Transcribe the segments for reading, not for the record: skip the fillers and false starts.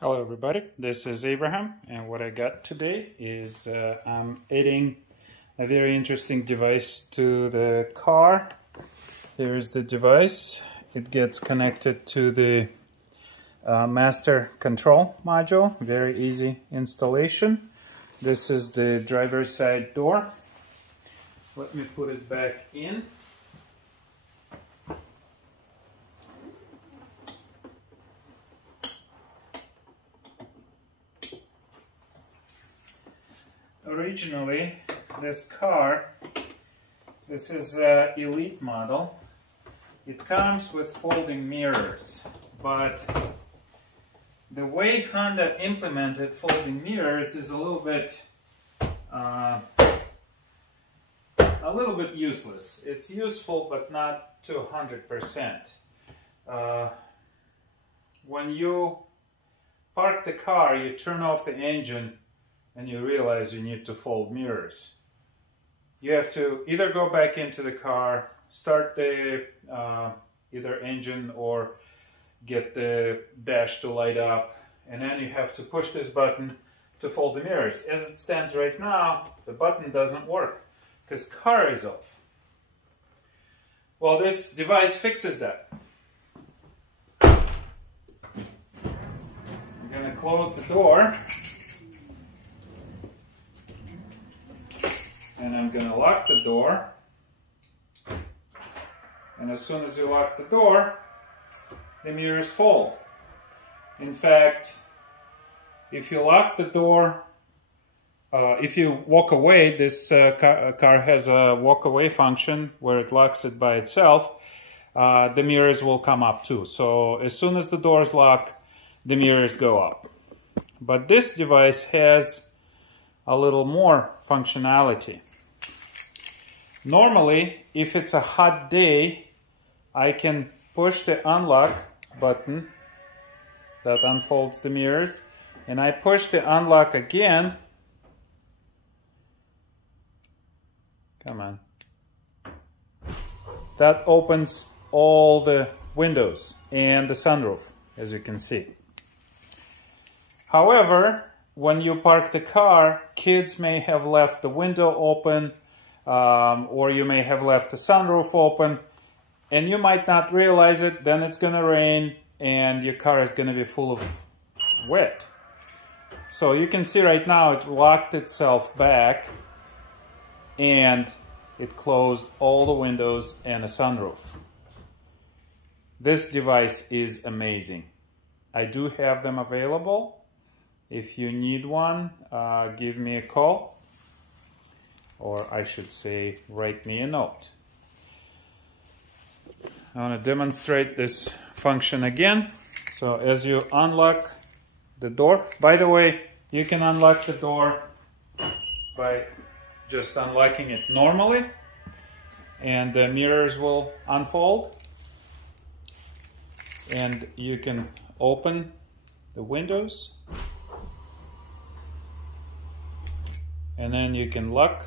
Hello everybody, this is Abraham, and what I got today is I'm adding a very interesting device to the car. Here's the device. It gets connected to the master control module. Very easy installation. This is the driver's side door. Let me put it back in. Originally, this car, this is an elite model. It comes with folding mirrors, but the way Honda implemented folding mirrors is a little bit useless. It's useful, but not to 100%. When you park the car, you turn off the engine, and you realize you need to fold mirrors. You have to either go back into the car, start the either engine, or get the dash to light up, and then you have to push this button to fold the mirrors. As it stands right now, the button doesn't work because car is off. Well, this device fixes that. I'm gonna close the door. And I'm going to lock the door. And as soon as you lock the door, the mirrors fold. In fact, if you lock the door, if you walk away, this car has a walk away function where it locks it by itself. The mirrors will come up too. So as soon as the doors lock, the mirrors go up. But this device has a little more functionality. Normally, if it's a hot day, I can push the unlock button that unfolds the mirrors, and I push the unlock again. Come on. That opens all the windows and the sunroof, as you can see. However, when you park the car, kids may have left the window open, or you may have left the sunroof open, and you might not realize it. Then it's going to rain and your car is going to be full of wet. So you can see right now it locked itself back and it closed all the windows and a sunroof. This device is amazing. I do have them available. If you need one, give me a call. Or I should say, write me a note. I want to demonstrate this function again. So as you unlock the door, by the way, you can unlock the door by just unlocking it normally, and the mirrors will unfold, and you can open the windows, and then you can lock.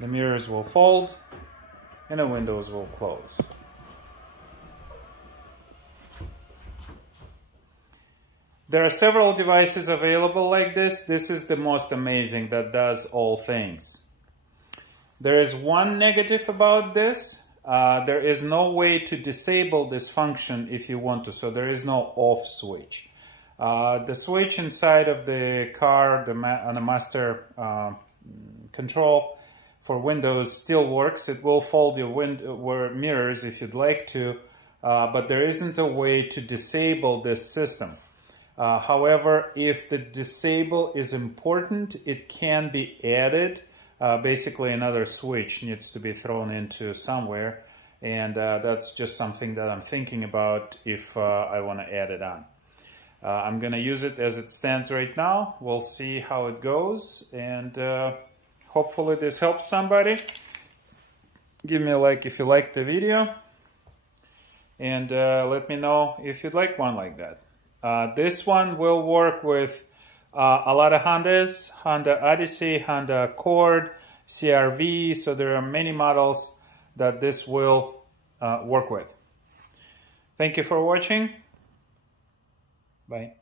The mirrors will fold and the windows will close. There are several devices available like this. This is the most amazing that does all things. There is one negative about this. There is no way to disable this function if you want to, so there is no off switch. The switch inside of the car, on the master control for windows still works. It will fold your mirrors if you'd like to, but there isn't a way to disable this system. However, if the disable is important, it can be added. Basically, another switch needs to be thrown into somewhere, and that's just something that I'm thinking about if I want to add it on. I'm going to use it as it stands right now. We'll see how it goes, and hopefully this helps somebody. Give me a like if you liked the video, and let me know if you'd like one like that. This one will work with a lot of Hondas, Honda Odyssey, Honda Accord, CR-V, so there are many models that this will work with. Thank you for watching. Bye.